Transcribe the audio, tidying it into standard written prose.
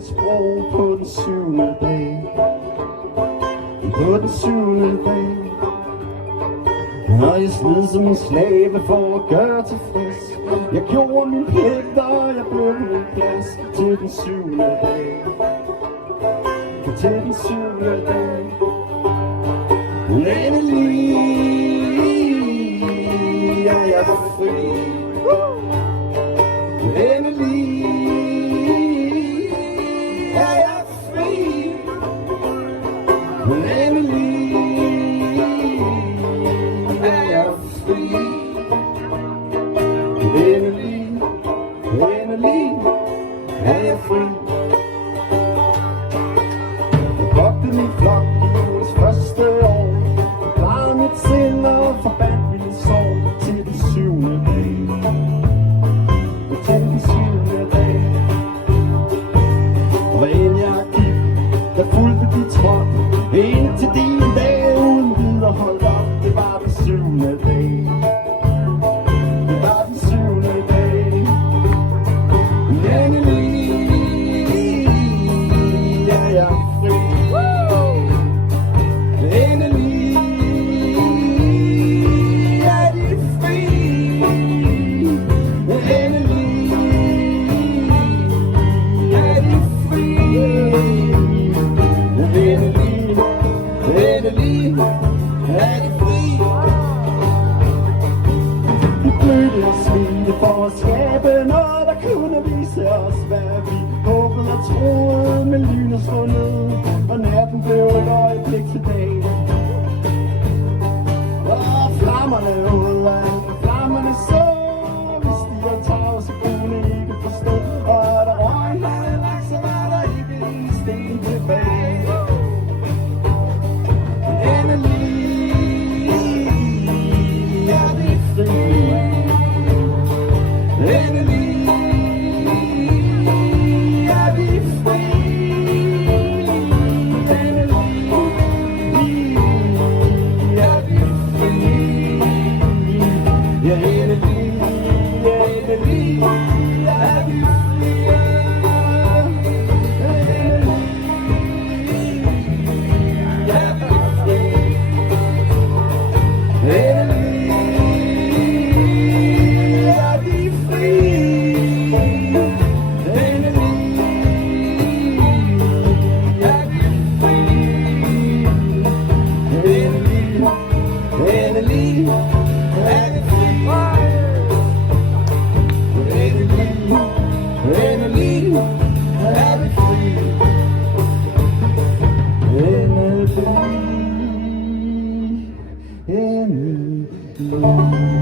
mit sprog på den 7. dag. På den 7. dag. Og jeg slid som en slave for at gøre tilfreds. Jeg gjorde min pligt, og jeg blev min plads. Til den 7. dag. Til den 7. dag. Endelig er jeg fri. Endelig er jeg fri. Endelig er jeg fri. Endelig er jeg fri. Jeg kogte min flok i julens første år. Jeg klarede mit sind og forbandt min sorg til den 7. dag. Til den 7. dag. Og hvad end jeg gik, der fulgte de tråd. Indtil din dag uden videre holdt op. Det var den 7. dag. Det var den 7. dag. Endelig er jeg fri. Endelig er de fri. Endelig er de fri. Endelig er de fri. Vi blødte og smilte for at skabe noget, der kunne vise os, hvad vi håbede og troede. Men lynet slog ned, og natten blev et øjeblik til dag. Og flammerne ud af flammerne så, hvis de var tavse, kunne ikke forstå. Og da røgen havde lagt, så var der ikke en sten tilbage. Endelig er vi fri. Endelig er vi fri. Endelig er vi fri. Ja, endelig er vi fri. Endelig.